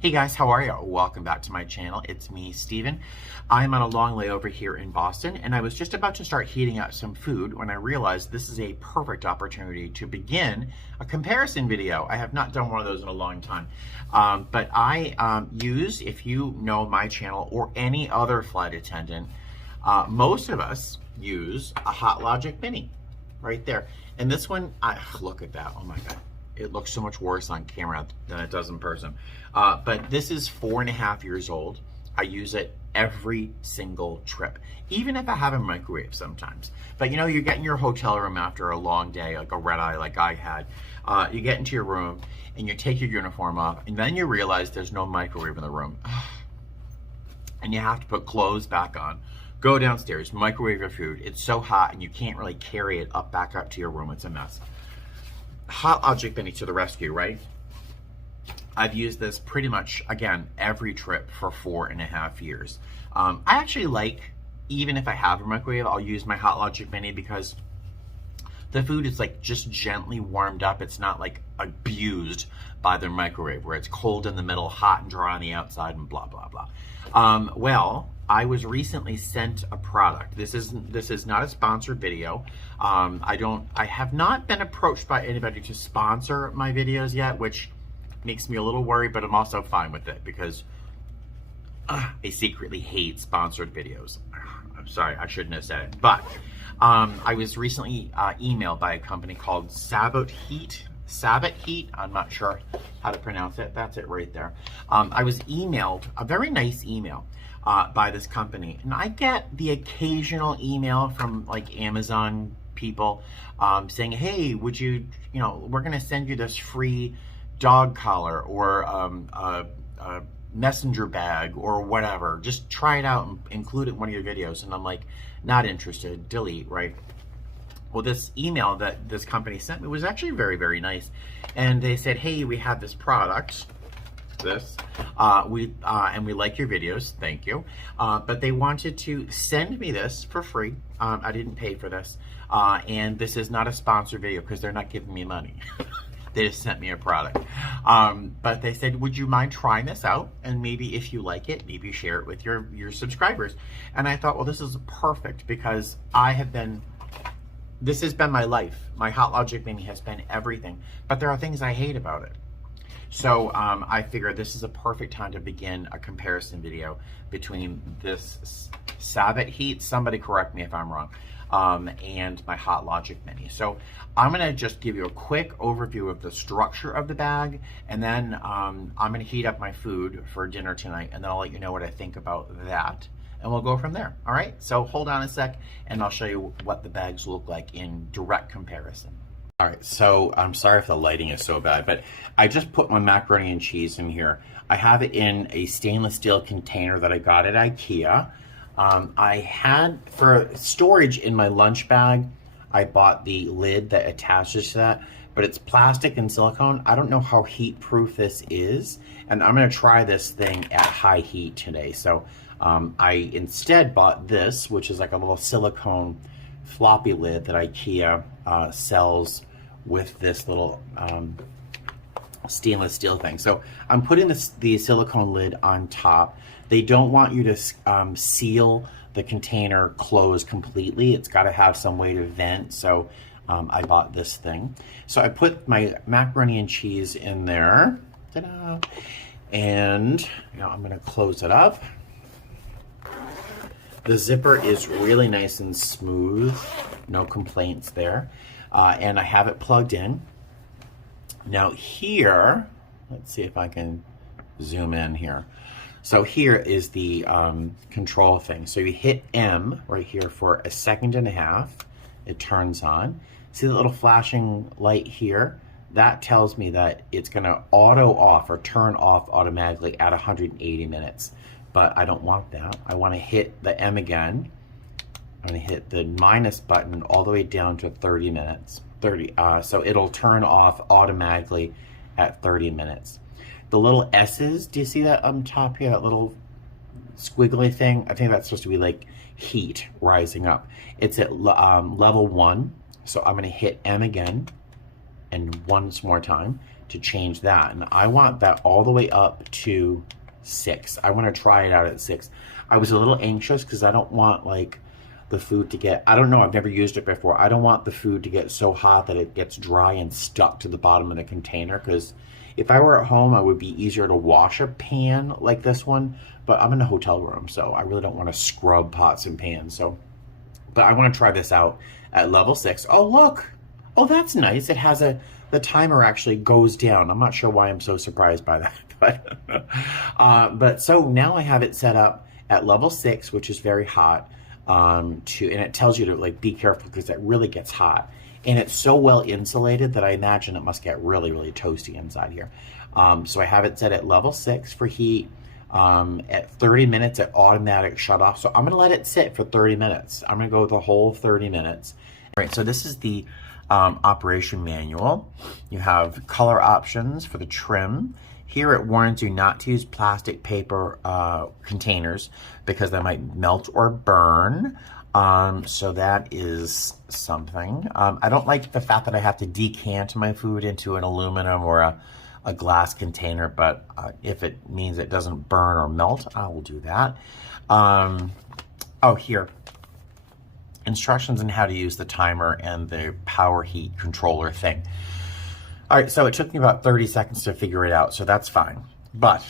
Hey guys, how are you? Welcome back to my channel. It's me, Steven. I'm on a long layover here in Boston, and I was just about to start heating up some food when I realized this is a perfect opportunity to begin a comparison video. I have not done one of those in a long time, but I use, if you know my channel or any other flight attendant, most of us use a HotLogic Mini right there. And this one, look at that, oh my God. It looks so much worse on camera than it does in person. But this is 4.5 years old. I use it every single trip, even if I have a microwave sometimes. But you know, you get in your hotel room after a long day, like a red eye like I had. You get into your room and you take your uniform off, and then you realize there's no microwave in the room. And you have to put clothes back on. Go downstairs, microwave your food. It's so hot and you can't really carry it back up to your room. It's a mess. HotLogic Mini to the rescue, right? I've used this pretty much, again, every trip for 4.5 years. I actually like, even if I have a microwave, I'll use my HotLogic Mini because the food is like just gently warmed up. It's not like abused by the microwave where it's cold in the middle, hot and dry on the outside, and blah, blah, blah. Well, I was recently sent a product. This is not a sponsored video. I have not been approached by anybody to sponsor my videos yet, which makes me a little worried, but I'm also fine with it because I secretly hate sponsored videos. I'm sorry, I shouldn't have said it, but I was recently emailed by a company called Sabotheat. I'm not sure how to pronounce it. That's it right there. I was emailed a very nice email by this company, and I get the occasional email from like Amazon people saying, hey, would you know, we're gonna send you this free dog collar or a messenger bag or whatever, just try it out and include it in one of your videos. And I'm like, not interested, delete, right? Well, this email that this company sent me was actually very, very nice. And they said, hey, we have this product, and we like your videos, thank you. But they wanted to send me this for free. I didn't pay for this. And this is not a sponsored video because they're not giving me money. They just sent me a product. But they said, would you mind trying this out? And maybe if you like it, maybe share it with your subscribers. And I thought, well, this is perfect because this has been my life. My HotLogic Mini has been everything, but there are things I hate about it. So I figured this is a perfect time to begin a comparison video between this Sabotheat, somebody correct me if I'm wrong, and my HotLogic Mini. So I'm gonna just give you a quick overview of the structure of the bag, and then I'm gonna heat up my food for dinner tonight, and then I'll let you know what I think about that. And we'll go from there, all right? So hold on a sec, and I'll show you what the bags look like in direct comparison. All right, so I'm sorry if the lighting is so bad, but I just put my macaroni and cheese in here. I have it in a stainless steel container that I got at IKEA. I had, for storage in my lunch bag, I bought the lid that attaches to that, but it's plastic and silicone. I don't know how heat proof this is, and I'm gonna try this thing at high heat today. So I instead bought this, which is like a little silicone floppy lid that IKEA sells with this little stainless steel thing. So I'm putting the silicone lid on top. They don't want you to seal the container closed completely. It's got to have some way to vent. So I bought this thing. So I put my macaroni and cheese in there. Ta-da! And now I'm going to close it up. The zipper is really nice and smooth. No complaints there. And I have it plugged in. Now here, let's see if I can zoom in here. So here is the control thing. So you hit M right here for 1.5 seconds. It turns on. See the little flashing light here? That tells me that it's gonna auto off or turn off automatically at 180 minutes. But I don't want that. I wanna hit the M again. I'm gonna hit the minus button all the way down to 30 minutes. So it'll turn off automatically at 30 minutes. The little S's, do you see that up top here, that little squiggly thing? I think that's supposed to be like heat rising up. It's at level 1, so I'm gonna hit M again, and once more time. to change that. And I want that all the way up to 6. I want to try it out at 6. I was a little anxious because I don't want like the food to get, I don't know, I've never used it before. I don't want the food to get so hot that it gets dry and stuck to the bottom of the container, because if I were at home, it would be easier to wash a pan like this one, but I'm in a hotel room, so I really don't want to scrub pots and pans. So, but I want to try this out at level 6. Oh, look. Oh, that's nice. It has the timer actually goes down. I'm not sure why I'm so surprised by that, but so now I have it set up at level 6, which is very hot, and it tells you to like be careful because it really gets hot. And it's so well insulated that I imagine it must get really, really toasty inside here. So I have it set at level 6 for heat. At 30 minutes, at automatic shut off. So I'm gonna let it sit for 30 minutes. I'm gonna go the whole 30 minutes. All right, so this is the operation manual. You have color options for the trim. Here it warns you not to use plastic paper containers because they might melt or burn. So that is something. I don't like the fact that I have to decant my food into an aluminum or a glass container, but if it means it doesn't burn or melt, I will do that. Oh, here. Instructions on how to use the timer and the power heat controller thing. All right, so it took me about 30 seconds to figure it out, so that's fine. But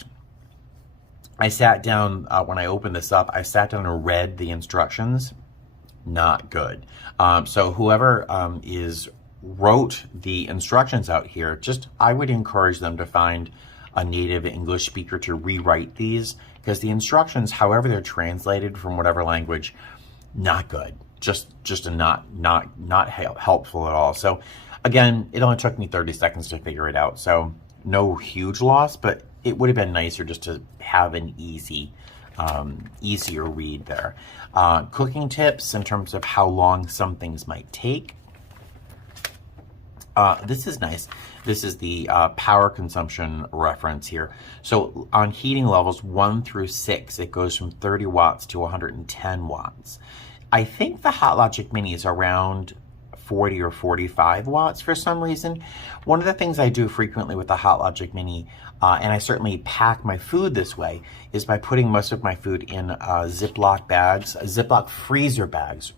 I sat down, when I opened this up, I sat down and read the instructions. Not good. So whoever wrote the instructions out here, I would encourage them to find a native English speaker to rewrite these, because the instructions, however they're translated from whatever language, not good. Just not helpful at all. So again, it only took me 30 seconds to figure it out. So no huge loss, but it would have been nicer just to have an easier read there. Cooking tips in terms of how long some things might take. This is nice. This is the power consumption reference here. So on heating levels 1 through 6, it goes from 30 watts to 110 watts. I think the HotLogic Mini is around 40 or 45 watts for some reason. One of the things I do frequently with the HotLogic Mini, and I certainly pack my food this way, is by putting most of my food in Ziploc bags, Ziploc freezer bags.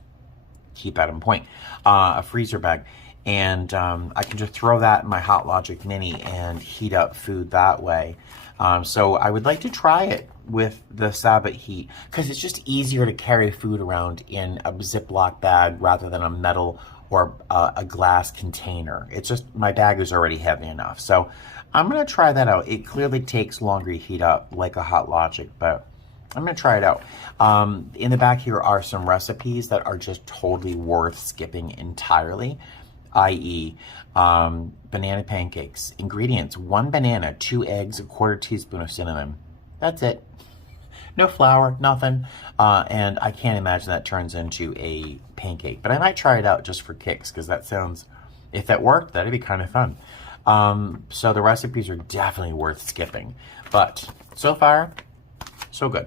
Keep that in point. A freezer bag. And I can just throw that in my HotLogic Mini and heat up food that way. So I would like to try it with the Sabotheat because it's just easier to carry food around in a Ziploc bag rather than a metal or a glass container. It's just, my bag is already heavy enough. So I'm gonna try that out. It clearly takes longer to heat up like a HotLogic, but I'm gonna try it out. In the back here are some recipes that are just totally worth skipping entirely, i.e. Banana pancakes. Ingredients: 1 banana, 2 eggs, 1/4 teaspoon of cinnamon. That's it. No flour, nothing. And I can't imagine that turns into a pancake, but I might try it out just for kicks, because that sounds, if that worked, that'd be kind of fun. So the recipes are definitely worth skipping, but so far, so good.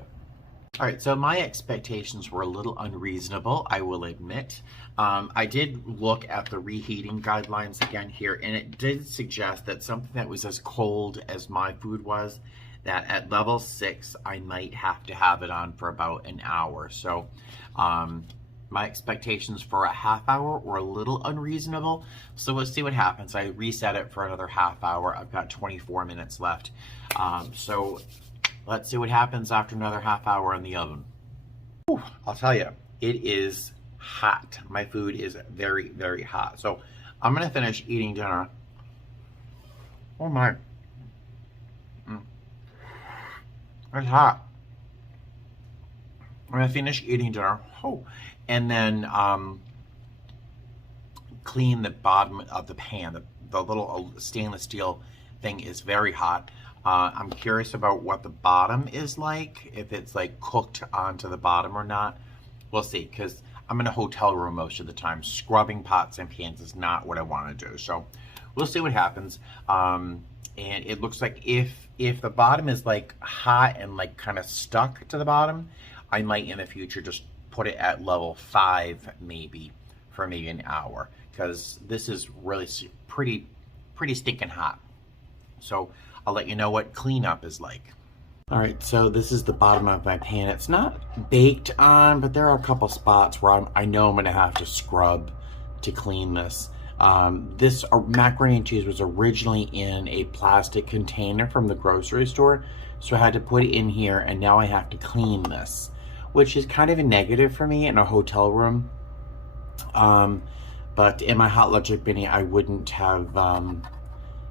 All right, so my expectations were a little unreasonable, I will admit. I did look at the reheating guidelines again here, and it did suggest that something that was as cold as my food was, that at level 6, I might have to have it on for about an hour. So my expectations for a half hour were a little unreasonable. So we'll see what happens. I reset it for another half hour. I've got 24 minutes left. So let's see what happens after another half hour in the oven. Whew, I'll tell you, it is hot. My food is very, very hot. So I'm gonna finish eating dinner. Oh my. It's hot. I'm gonna finish eating dinner. Oh, and then clean the bottom of the pan. The little stainless steel thing is very hot. I'm curious about what the bottom is like, if it's like cooked onto the bottom or not. We'll see, because I'm in a hotel room most of the time. Scrubbing pots and pans is not what I want to do. So we'll see what happens. And it looks like if the bottom is like hot and like kind of stuck to the bottom, I might in the future just put it at level 5 maybe for maybe an hour, because this is really pretty stinking hot. So I'll let you know what cleanup is like. All right, so this is the bottom of my pan. It's not baked on, but there are a couple spots where I know I'm gonna have to scrub to clean this. This macaroni and cheese was originally in a plastic container from the grocery store, so I had to put it in here, and now I have to clean this, which is kind of a negative for me in a hotel room. But in my HotLogic Mini, I wouldn't have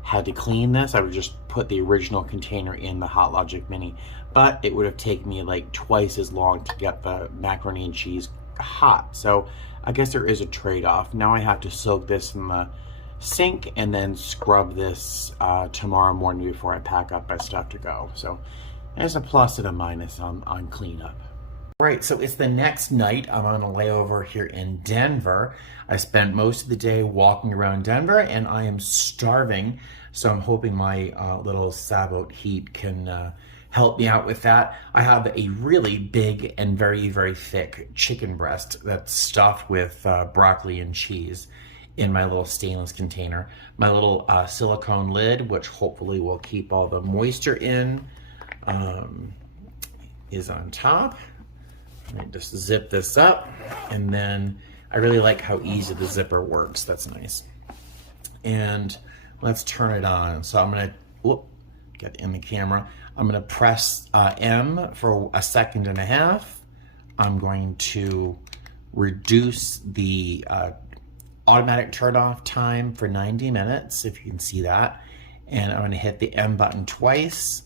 had to clean this. I would just put the original container in the HotLogic Mini, but it would have taken me like twice as long to get the macaroni and cheese hot. So I guess there is a trade-off. Now I have to soak this in the sink and then scrub this tomorrow morning before I pack up my stuff to go. So there's a plus and a minus on cleanup. Right, so it's the next night. I'm on a layover here in Denver. I spent most of the day walking around Denver and I am starving. So I'm hoping my little Sabotheat can help me out with that. I have a really big and very, very thick chicken breast that's stuffed with broccoli and cheese in my little stainless container. My little silicone lid, which hopefully will keep all the moisture in, is on top. I just zip this up, and then I really like how easy the zipper works. That's nice. And let's turn it on. So I'm gonna, get in the camera. I'm gonna press M for 1.5 seconds. I'm going to reduce the automatic turn off time for 90 minutes, if you can see that. And I'm gonna hit the M button twice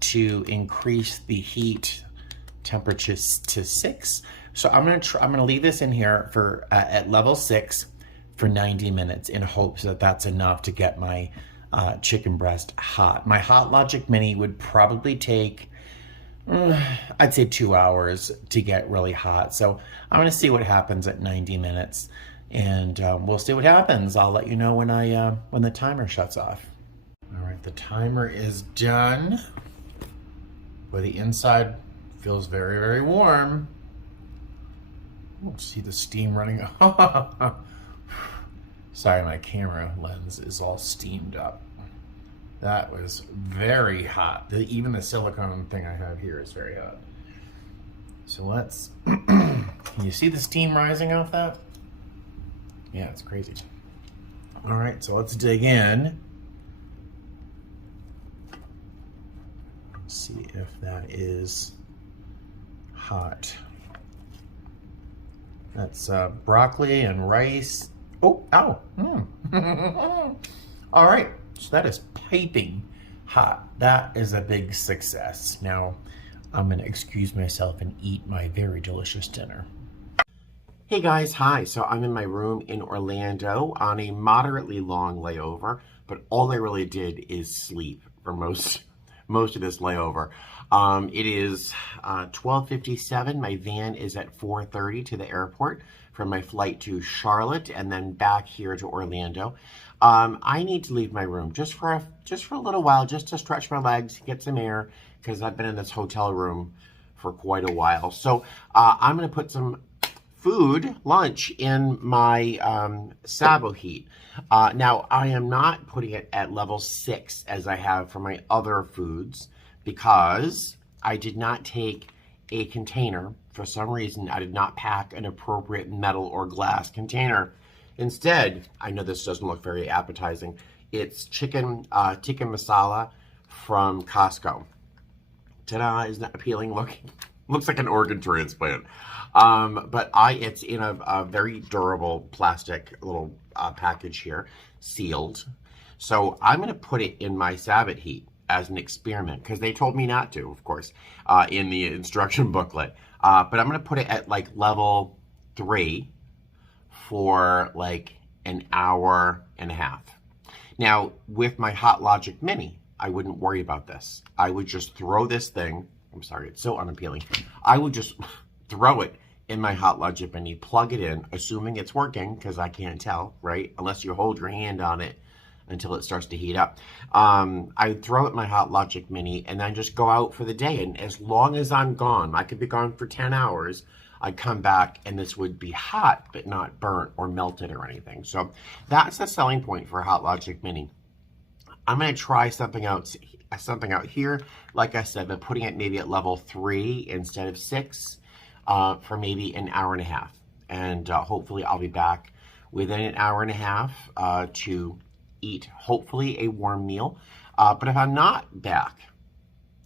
to increase the heat temperature to 6. So I'm gonna leave this in here for at level 6 for 90 minutes in hopes that that's enough to get my chicken breast hot. My HotLogic Mini would probably take I'd say 2 hours to get really hot. So I'm gonna see what happens at 90 minutes, and we'll see what happens. I'll let you know when the timer shuts off. All right, the timer is done. But the inside feels very, very warm. Oh, see the steam running. Sorry, my camera lens is all steamed up. That was very hot. Even the silicone thing I have here is very hot. So let's, can you see the steam rising off that? Yeah, it's crazy. All right, so let's dig in. Let's see if that is hot. That's broccoli and rice. Oh, ow. All right, so that is piping hot. That is a big success. Now, I'm gonna excuse myself and eat my very delicious dinner. Hey guys, hi. So I'm in my room in Orlando on a moderately long layover, but all I really did is sleep for most of this layover. It is 12:57. My van is at 4:30 to the airport from my flight to Charlotte and then back here to Orlando. I need to leave my room just for a little while, just to stretch my legs, get some air, because I've been in this hotel room for quite a while. So I'm going to put some lunch in my Sabotheat. Now, I am not putting it at level 6 as I have for my other foods because I did not take a container. For some reason, I did not pack an appropriate metal or glass container. Instead, I know this doesn't look very appetizing. It's chicken tikka masala from Costco. Ta-da, isn't that appealing looking? Looks like an organ transplant. But it's in a very durable plastic little package here, sealed. So I'm going to put it in my Sabotheat as an experiment because they told me not to, of course, in the instruction booklet. But I'm going to put it at like level 3 for like an hour and a half. Now, with my HotLogic Mini, I wouldn't worry about this. I would just throw this thing. I'm sorry, it's so unappealing. I would just throw it in my HotLogic Mini, plug it in, assuming it's working, because I can't tell, right? Unless you hold your hand on it until it starts to heat up. I would throw it in my HotLogic Mini and then just go out for the day. And as long as I'm gone, I could be gone for 10 hours, I'd come back and this would be hot, but not burnt or melted or anything. So that's the selling point for HotLogic Mini. I'm gonna try something out here. Like I said, but putting it maybe at level 3 instead of 6 for maybe an hour and a half. And hopefully I'll be back within an hour and a half to eat, hopefully, a warm meal. But if I'm not back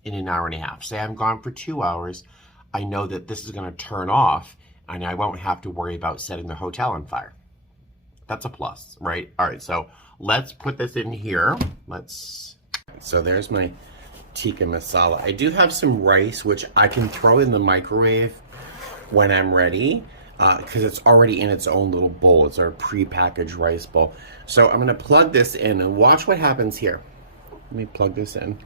in an hour and a half, say I'm gone for 2 hours, I know that this is gonna turn off and I won't have to worry about setting the hotel on fire. That's a plus, right? All right, so let's put this in here. So there's my tikka masala. I do have some rice, which I can throw in the microwave when I'm ready, because it's already in its own little bowl. It's our pre-packaged rice bowl. So I'm gonna plug this in and watch what happens here. Let me plug this in.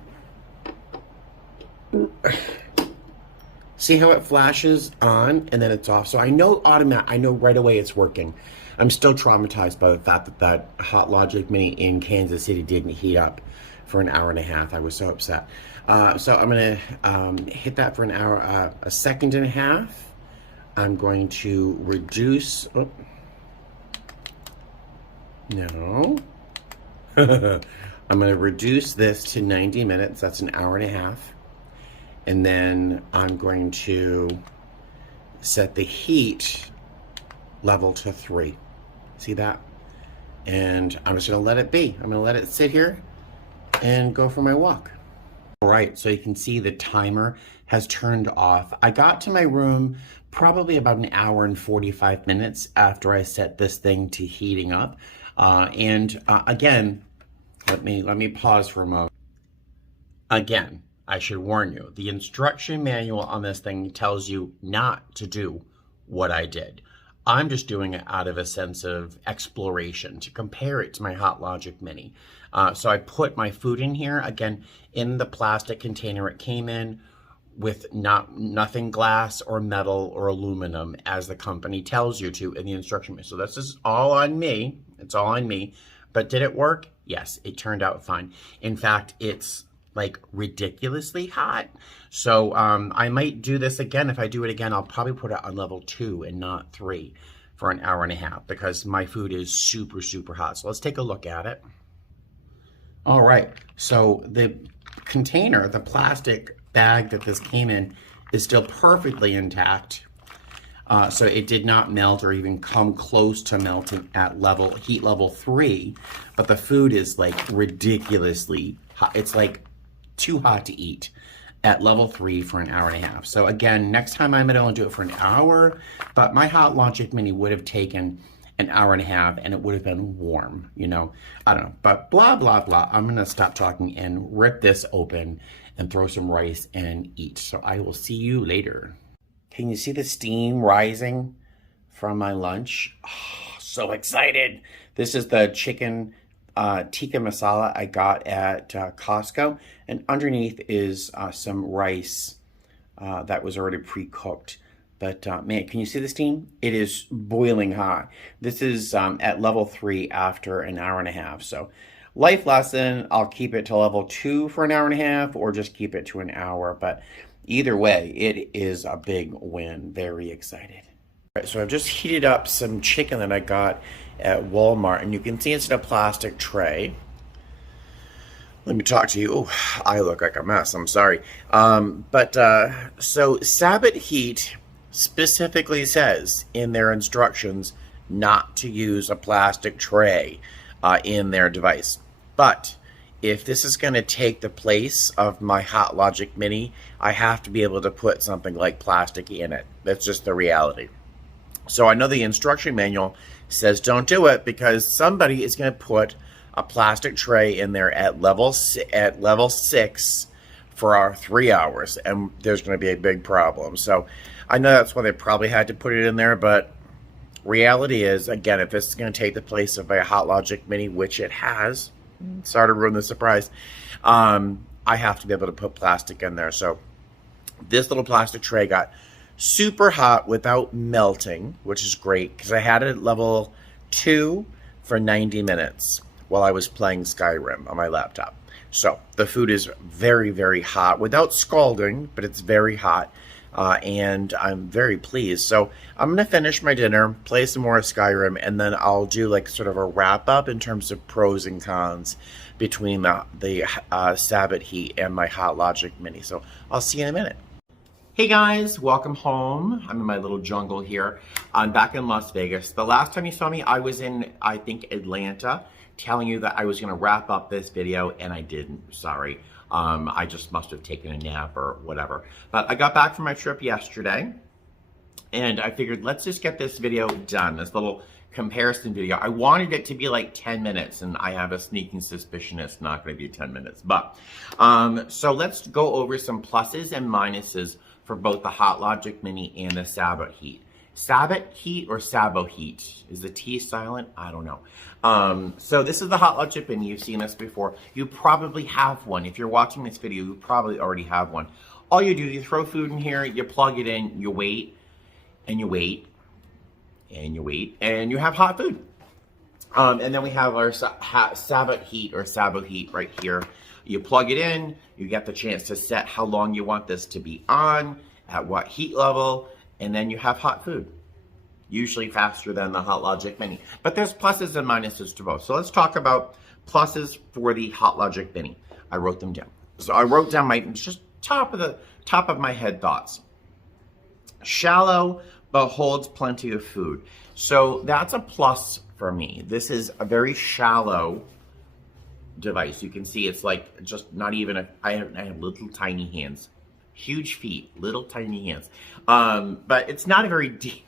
See how it flashes on and then it's off? So I know right away it's working. I'm still traumatized by the fact that HotLogic Mini in Kansas City didn't heat up for an hour and a half. I was so upset. So I'm gonna hit that for an hour, a second and a half. I'm going to reduce, no. I'm gonna reduce this to 90 minutes. That's an hour and a half. And then I'm going to set the heat level to 3. See that? And I'm just gonna let it be. I'm gonna let it sit here and go for my walk. All right, so you can see the timer has turned off. I got to my room probably about an hour and 45 minutes after I set this thing to heating up. Again, let me pause for a moment. Again, I should warn you, the instruction manual on this thing tells you not to do what I did. I'm just doing it out of a sense of exploration to compare it to my HotLogic Mini. So I put my food in here, again, in the plastic container it came in, with nothing glass or metal or aluminum, as the company tells you to in the instruction manual. So this is all on me. It's all on me. But did it work? Yes, it turned out fine. In fact, it's like ridiculously hot. So I might do this again. If I do it again, I'll probably put it on level 2 and not 3 for an hour and a half, because my food is super, super hot. So let's take a look at it. All right, so the container, the plastic bag that this came in, is still perfectly intact. So it did not melt or even come close to melting at heat level 3, but the food is like ridiculously hot. It's like too hot to eat at level 3 for an hour and a half. So again, next time I'm gonna only do it for an hour, but my HotLogic Mini would have taken an hour and a half and it would have been warm, you know, I don't know, but blah, blah, blah. I'm gonna stop talking and rip this open and throw some rice and eat. So I will see you later. Can you see the steam rising from my lunch? Oh, so excited. This is the chicken tikka masala I got at Costco, and underneath is some rice that was already pre-cooked. But man, can you see the steam? It is boiling hot. This is at level 3 after an hour and a half. So life lesson, I'll keep it to level 2 for an hour and a half, or just keep it to an hour. But either way, it is a big win. Very excited. All right, so I've just heated up some chicken that I got at Walmart, and you can see it's in a plastic tray. Let me talk to you. Oh, I look like a mess. I'm sorry. So Sabotheat specifically says in their instructions not to use a plastic tray in their device. But if this is going to take the place of my HotLogic Mini, I have to be able to put something like plastic in it. That's just the reality. So I know the instruction manual says don't do it, because somebody is going to put a plastic tray in there at level 6 for our 3 hours, and there's going to be a big problem. So I know that's why they probably had to put it in there, but reality is, again, if this is going to take the place of a HotLogic Mini, which it has, sorry to ruin the surprise, I have to be able to put plastic in there. So this little plastic tray got super hot without melting, which is great, because I had it at level 2 for 90 minutes while I was playing Skyrim on my laptop. So the food is very, very hot without scalding, but it's very hot. and I'm very pleased. So I'm going to finish my dinner, play some more Skyrim, and then I'll do like sort of a wrap up in terms of pros and cons between the Sabotheat and my HotLogic Mini. So I'll see you in a minute. Hey guys, welcome home. I'm in my little jungle here. I'm back in Las Vegas. The last time you saw me, I was in, I think, Atlanta, telling you that I was going to wrap up this video, and I didn't. Sorry. I just must have taken a nap or whatever. But I got back from my trip yesterday, and I figured let's just get this video done, this little comparison video. I wanted it to be like 10 minutes, and I have a sneaking suspicion it's not going to be 10 minutes. But so let's go over some pluses and minuses for both the HotLogic Mini and the Sabotheat. Sabotheat or Sabotheat? Is the T silent? I don't know. So this is the HotLogic Mini. You've seen this before. You probably have one. If you're watching this video, you probably already have one. All you do, you throw food in here, you plug it in, you wait, and you wait, and you wait, and you have hot food. And then we have our Sabotheat or Sabotheat right here. You plug it in, you get the chance to set how long you want this to be on, at what heat level, and then you have hot food. Usually faster than the HotLogic Mini. But there's pluses and minuses to both. So let's talk about pluses for the HotLogic Mini. I wrote them down. So I wrote down my just top of my head thoughts. Shallow, but holds plenty of food. So that's a plus for me. This is a very shallow device. You can see it's like just not even a, I have little tiny hands, huge feet, little tiny hands. But it's not a very deep,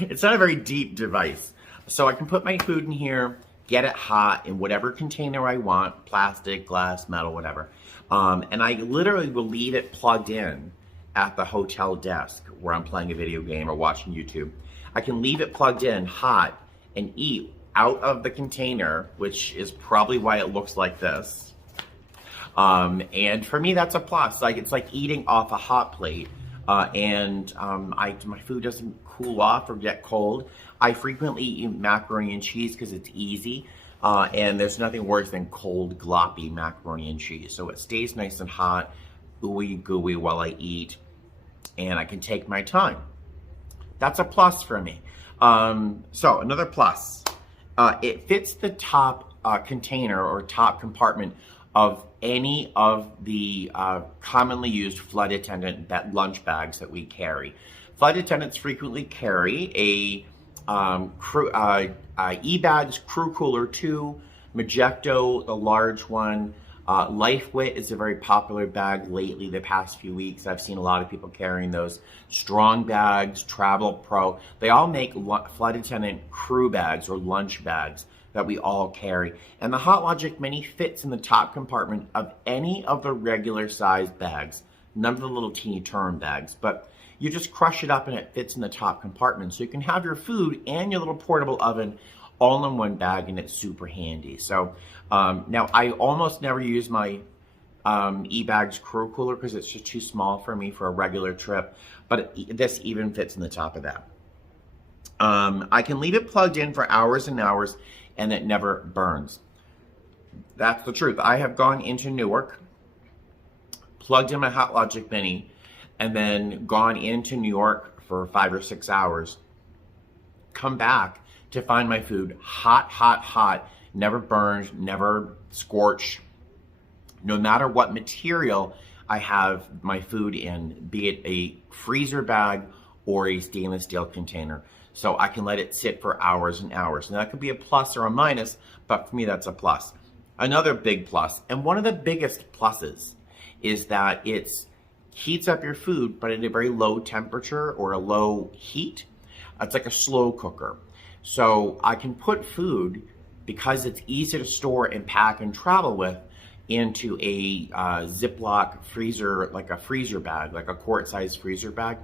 it's not a very deep device. So I can put my food in here, get it hot in whatever container I want, plastic, glass, metal, whatever. And I literally will leave it plugged in at the hotel desk where I'm playing a video game or watching YouTube. I can leave it plugged in hot and eat out of the container, which is probably why it looks like this. And for me, that's a plus. Like, it's like eating off a hot plate, and my food doesn't cool off or get cold. I frequently eat macaroni and cheese because it's easy, and there's nothing worse than cold, gloppy macaroni and cheese. So it stays nice and hot, ooey gooey while I eat, and I can take my time. That's a plus for me. So another plus. It fits the top container or top compartment of any of the commonly used flight attendant lunch bags that we carry. Flight attendants frequently carry E-Bags Crew Cooler 2, Magecto, the large one. LifeWit is a very popular bag lately, the past few weeks. I've seen a lot of people carrying those. Strong Bags, Travel Pro, they all make flight attendant crew bags or lunch bags that we all carry. And the HotLogic Mini fits in the top compartment of any of the regular sized bags. None of the little teeny turn bags, but you just crush it up and it fits in the top compartment. So you can have your food and your little portable oven all in one bag, and it's super handy. So now I almost never use my E-Bags Crew Cooler because it's just too small for me for a regular trip, but this even fits in the top of that. I can leave it plugged in for hours and hours, and it never burns. That's the truth. I have gone into Newark, plugged in my HotLogic Mini, and then gone into New York for 5 or 6 hours, come back to find my food hot, hot, hot, never burned, never scorched, no matter what material I have my food in, be it a freezer bag or a stainless steel container. So I can let it sit for hours and hours. And that could be a plus or a minus, but for me, that's a plus. Another big plus, and one of the biggest pluses, is that it heats up your food, but at a very low temperature or a low heat. It's like a slow cooker. So I can put food, because it's easy to store and pack and travel with, into a Ziploc freezer, like a freezer bag, like a quart-sized freezer bag.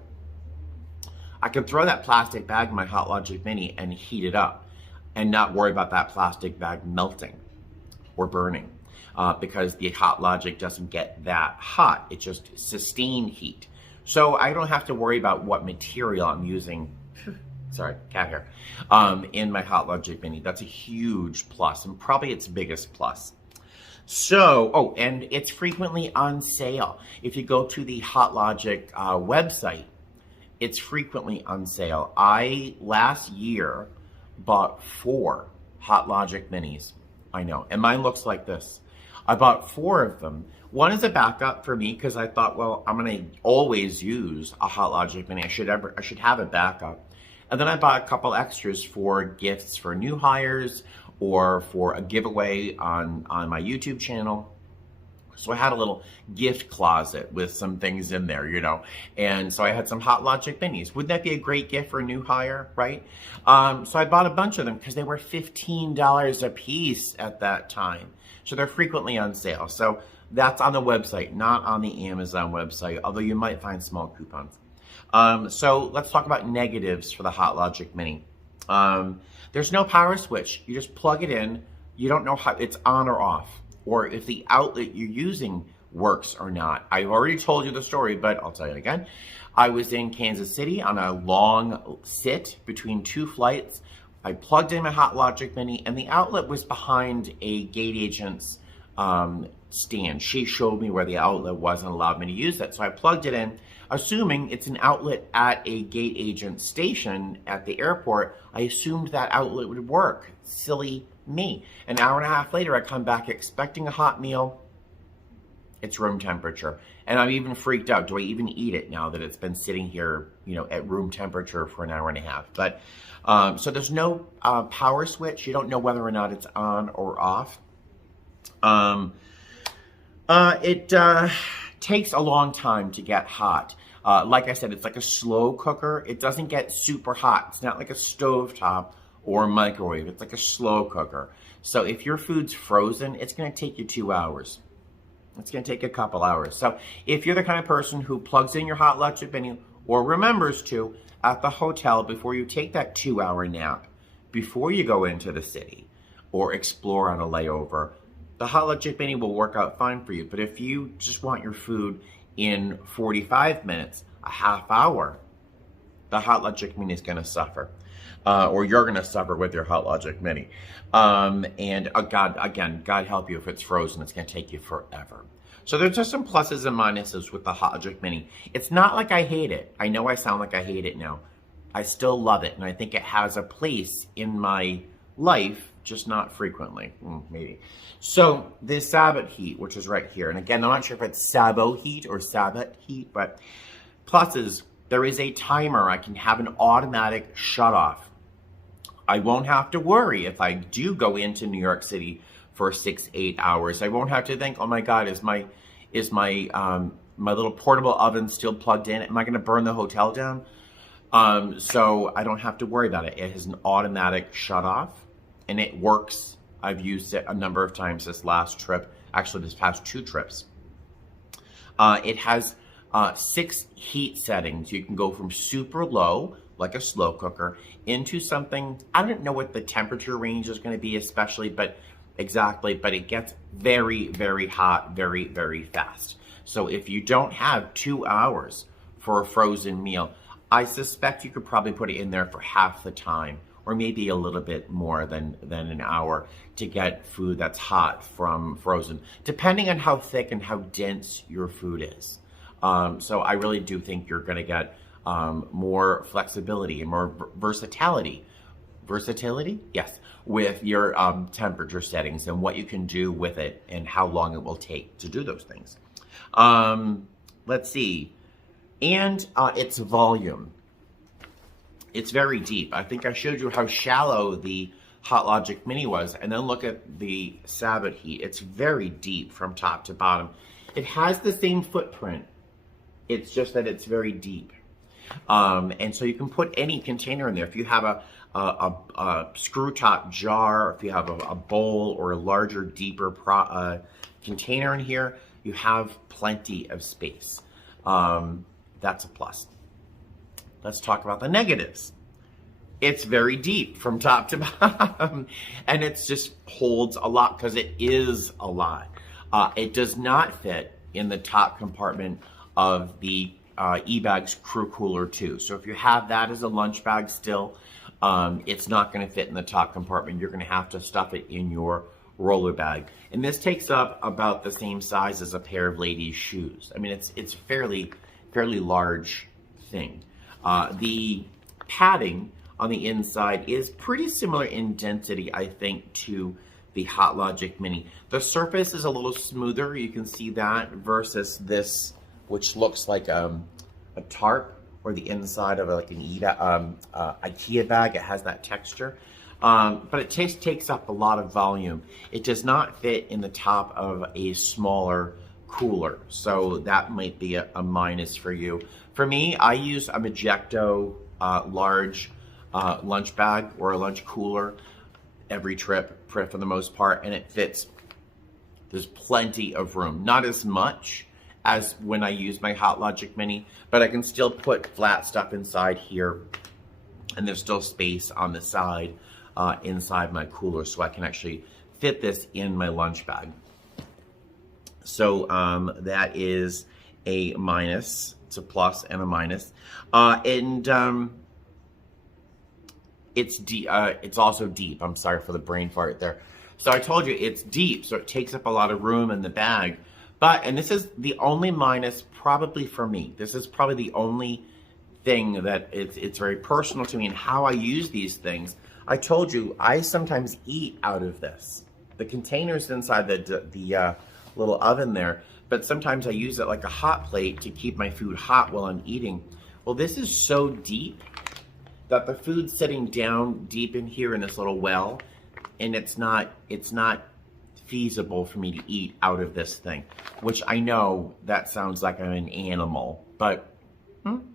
I can throw that plastic bag in my HotLogic Mini and heat it up and not worry about that plastic bag melting or burning because the HotLogic doesn't get that hot. It just sustained heat. So I don't have to worry about what material I'm using. Sorry, cat hair, in my HotLogic Mini. That's a huge plus, and probably its biggest plus. So, oh, and it's frequently on sale. If you go to the HotLogic website, it's frequently on sale. I, last year, bought 4 HotLogic Minis. I know, and mine looks like this. I bought 4 of them. One is a backup for me because I thought, well, I'm gonna always use a HotLogic Mini. I should have a backup. And then I bought a couple extras for gifts for new hires or for a giveaway on my YouTube channel. So I had a little gift closet with some things in there, you know. And so I had some HotLogic Minis. Wouldn't that be a great gift for a new hire, right? So I bought a bunch of them because they were $15 a piece at that time. So they're frequently on sale. So that's on the website, not on the Amazon website, although you might find small coupons. So let's talk about negatives for the HotLogic Mini. There's no power switch. You just plug it in. You don't know how it's on or off, or if the outlet you're using works or not. I've already told you the story, but I'll tell you again. I was in Kansas City on a long sit between 2 flights. I plugged in my HotLogic Mini, and the outlet was behind a gate agent's stand. She showed me where the outlet was and allowed me to use that. So I plugged it in, assuming it's an outlet at a gate agent station at the airport. I assumed that outlet would work. Silly me. An hour and a half later, I come back expecting a hot meal. It's room temperature. And I'm even freaked out. Do I even eat it now that it's been sitting here, you know, at room temperature for an hour and a half? But so there's no power switch. You don't know whether or not it's on or off. It takes a long time to get hot. Like I said, it's like a slow cooker. It doesn't get super hot. It's not like a stovetop or a microwave. It's like a slow cooker. So if your food's frozen, it's going to take you 2 hours. It's going to take a couple hours. So if you're the kind of person who plugs in your HotLogic Mini or remembers to at the hotel before you take that 2-hour nap, before you go into the city or explore on a layover, the HotLogic Mini will work out fine for you. But if you just want your food in 45 minutes, a half hour, the HotLogic Mini is going to suffer. Or you're going to suffer with your HotLogic Mini. And God help you if it's frozen. It's going to take you forever. So there's just some pluses and minuses with the HotLogic Mini. It's not like I hate it. I know I sound like I hate it now. I still love it, and I think it has a place in my life, just not frequently, maybe. So this Sabotheat, which is right here, and again, I'm not sure if it's Sabotheat or Sabotheat, but pluses, there is a timer. I can have an automatic shut off. I won't have to worry if I do go into New York City for 6-8 hours. I won't have to think, oh my God, is my little portable oven still plugged in? Am I going to burn the hotel down? So I don't have to worry about it. It has an automatic shut off, and it works. I've used it a number of times this last trip, actually this past 2 trips. It has 6 heat settings. You can go from super low, like a slow cooker, into something, I don't know what the temperature range is going to be especially, but it gets very, very hot, very, very fast. So if you don't have 2 hours for a frozen meal, I suspect you could probably put it in there for half the time, or maybe a little bit more than an hour to get food that's hot from frozen, depending on how thick and how dense your food is. So I really do think you're going to get more flexibility and more versatility. Versatility? Yes. With your temperature settings and what you can do with it and how long it will take to do those things. Let's see. And its volume. It's very deep. I think I showed you how shallow the HotLogic Mini was, and then look at the Sabotheat. It's very deep from top to bottom. It has the same footprint. It's just that it's very deep. And so you can put any container in there. If you have a screw top jar, if you have a bowl or a larger, deeper container in here, you have plenty of space. That's a plus. Let's talk about the negatives. It's very deep from top to bottom, and it just holds a lot because it is a lot. It does not fit in the top compartment of the eBags Crew Cooler 2. So if you have that as a lunch bag still, it's not going to fit in the top compartment. You're going to have to stuff it in your roller bag. And this takes up about the same size as a pair of ladies' shoes. I mean, it's fairly large thing. The padding on the inside is pretty similar in density, I think, to the HotLogic Mini. The surface is a little smoother, you can see that, versus this, which looks like a tarp, or the inside of like an IKEA bag. It has that texture. But it takes up a lot of volume. It does not fit in the top of a smaller cooler, so that might be a minus for you. For me, I use a Magecto large lunch bag or a lunch cooler every trip for the most part, and it fits. There's plenty of room, not as much as when I use my HotLogic Mini, but I can still put flat stuff inside here, and there's still space on the side inside my cooler, so I can actually fit this in my lunch bag. So that is a minus. It's a plus and a minus. It's also deep. I'm sorry for the brain fart there. So I told you it's deep, so it takes up a lot of room in the bag. But, and this is the only minus probably for me. This is probably the only thing that it's very personal to me and how I use these things. I told you, I sometimes eat out of this. The container's inside the little oven there, but sometimes I use it like a hot plate to keep my food hot while I'm eating. Well, this is so deep that the food's sitting down deep in here in this little well, and it's not feasible for me to eat out of this thing, which I know that sounds like I'm an animal, but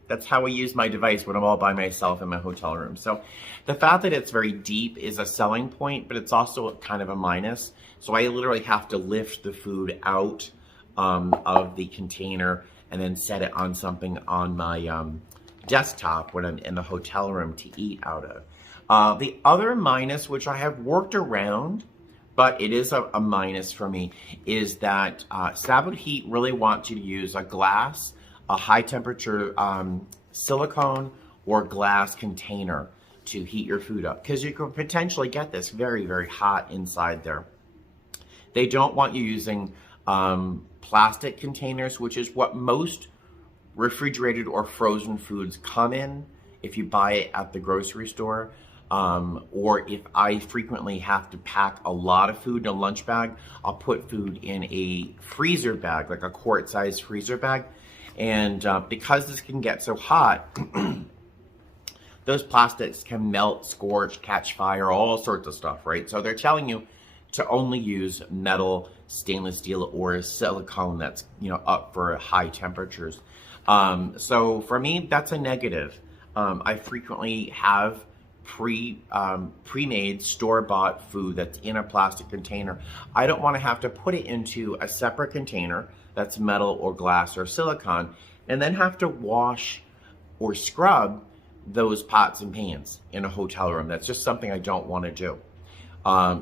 that's how I use my device when I'm all by myself in my hotel room. So the fact that it's very deep is a selling point, but it's also kind of a minus. So I literally have to lift the food out of the container and then set it on something on my desktop when I'm in the hotel room to eat out of. The other minus, which I have worked around, but it is a minus for me, is that Sabotheat really wants you to use a glass, a high temperature silicone or glass container to heat your food up, because you could potentially get this very, very hot inside there. They don't want you using plastic containers, which is what most refrigerated or frozen foods come in if you buy it at the grocery store. Or if I frequently have to pack a lot of food in a lunch bag, I'll put food in a freezer bag, like a quart-sized freezer bag. And because this can get so hot, those plastics can melt, scorch, catch fire, all sorts of stuff, right? So they're telling you to only use metal, stainless steel, or silicone that's, you know, up for high temperatures. So for me, that's a negative. I frequently have pre-made store-bought food that's in a plastic container. I don't want to have to put it into a separate container that's metal or glass or silicone and then have to wash or scrub those pots and pans in a hotel room. That's just something I don't want to do.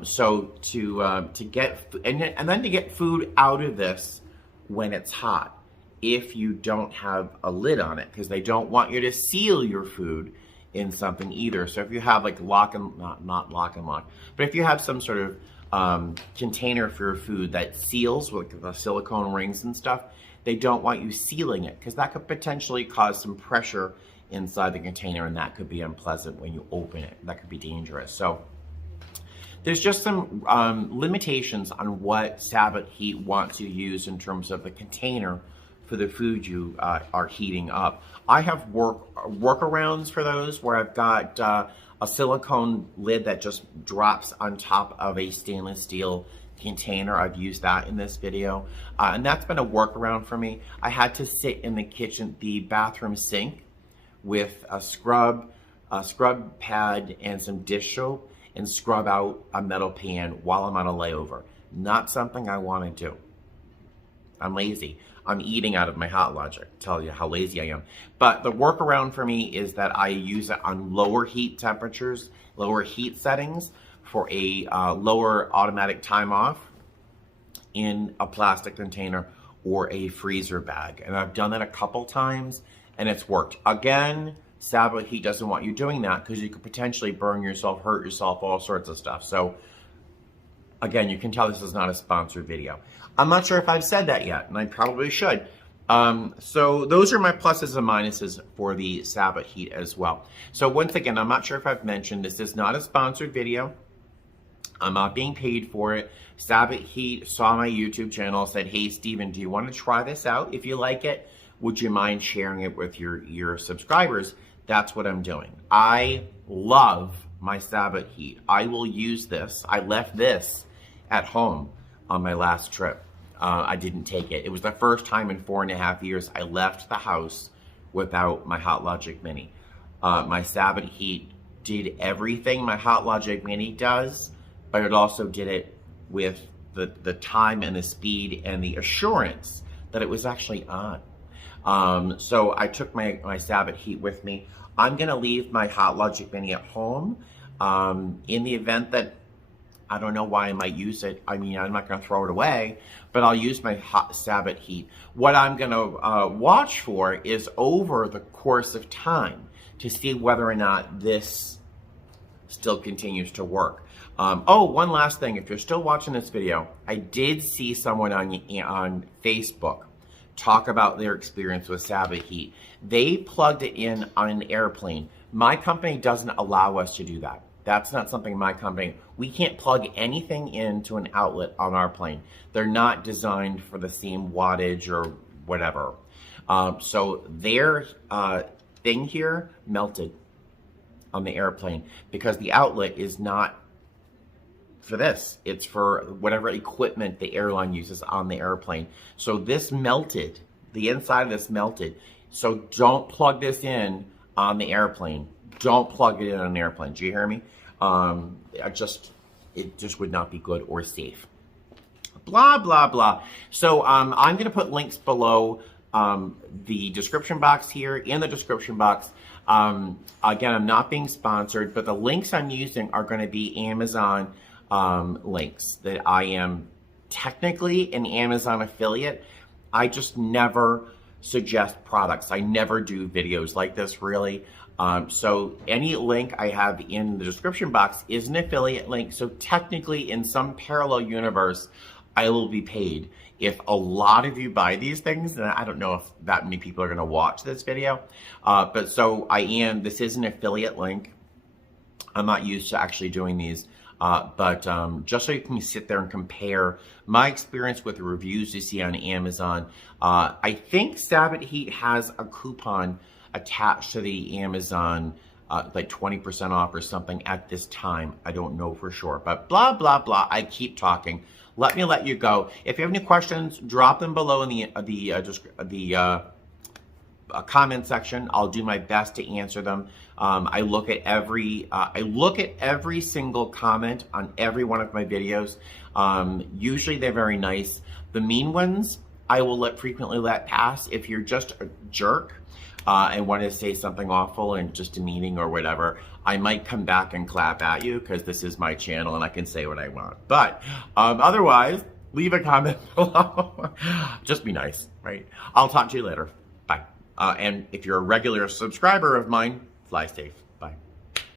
So to get and then to get food out of this when it's hot, if you don't have a lid on it, because they don't want you to seal your food in something either. So if you have like not lock and lock, but if you have some sort of container for your food that seals with the silicone rings and stuff, they don't want you sealing it, because that could potentially cause some pressure inside the container, and that could be unpleasant when you open it. That could be dangerous. So there's just some limitations on what Sabotheat wants you to use in terms of the container for the food you are heating up. I have workarounds for those where I've got a silicone lid that just drops on top of a stainless steel container. I've used that in this video, and that's been a workaround for me. I had to sit in the kitchen, the bathroom sink, with a scrub pad and some dish soap, and scrub out a metal pan while I'm on a layover. Not something I want to do. I'm lazy. I'm eating out of my HotLogic. Tell you how lazy I am. But the workaround for me is that I use it on lower heat temperatures, lower heat settings, for a lower automatic time off in a plastic container or a freezer bag. And I've done that a couple times and it's worked. Again, Sabotheat doesn't want you doing that because you could potentially burn yourself, hurt yourself, all sorts of stuff. So Again, you can tell this is not a sponsored video. I'm not sure if I've said that yet, and I probably should. So those are my pluses and minuses for the Sabotheat as well. So once again, I'm not sure if I've mentioned, this is not a sponsored video. I'm not being paid for it. Sabotheat saw my YouTube channel, said, hey, Steven, do you want to try this out? If you like it, would you mind sharing it with your subscribers? That's what I'm doing. I love my Sabotheat. I will use this. I left this at home on my last trip. I didn't take it. It was the first time in 4.5 years I left the house without my HotLogic Mini. My Sabotheat did everything my HotLogic Mini does, but it also did it with the time and the speed and the assurance that it was actually on. So I took my Sabotheat with me. I'm gonna leave my HotLogic Mini at home in the event that I don't know why I might use it. I mean, I'm not going to throw it away, but I'll use my Sabotheat. What I'm going to watch for is over the course of time to see whether or not this still continues to work. Oh, one last thing. If you're still watching this video, I did see someone on Facebook talk about their experience with Sabotheat. They plugged it in on an airplane. My company doesn't allow us to do that. That's not something my company, we can't plug anything into an outlet on our plane. They're not designed for the same wattage or whatever. So their thing here melted on the airplane because the outlet is not for this. It's for whatever equipment the airline uses on the airplane. So this melted, the inside of this melted. So don't plug this in on the airplane. Don't plug it in on an airplane. Do you hear me? It just would not be good or safe. Blah, blah, blah. So I'm going to put links below the description box here, in the description box. Again, I'm not being sponsored, but the links I'm using are going to be Amazon links that I am technically an Amazon affiliate. I just never suggest products. I never do videos like this, really. So any link I have in the description box is an affiliate link. So technically, in some parallel universe, I will be paid. If a lot of you buy these things, and I don't know if that many people are going to watch this video, but so this is an affiliate link. I'm not used to actually doing these, but just so you can sit there and compare my experience with the reviews you see on Amazon. I think Sabotheat has a coupon attached to the Amazon, like 20% off or something at this time. I don't know for sure, but blah, blah, blah. I keep talking. Let me let you go. If you have any questions, drop them below in the comment section. I'll do my best to answer them. I look at every single comment on every one of my videos. Usually they're very nice. The mean ones, I will frequently let pass. If you're just a jerk, and want to say something awful and just demeaning or whatever, I might come back and clap at you because this is my channel and I can say what I want. But otherwise, leave a comment below. Just be nice, right? I'll talk to you later. Bye. And if you're a regular subscriber of mine, fly safe.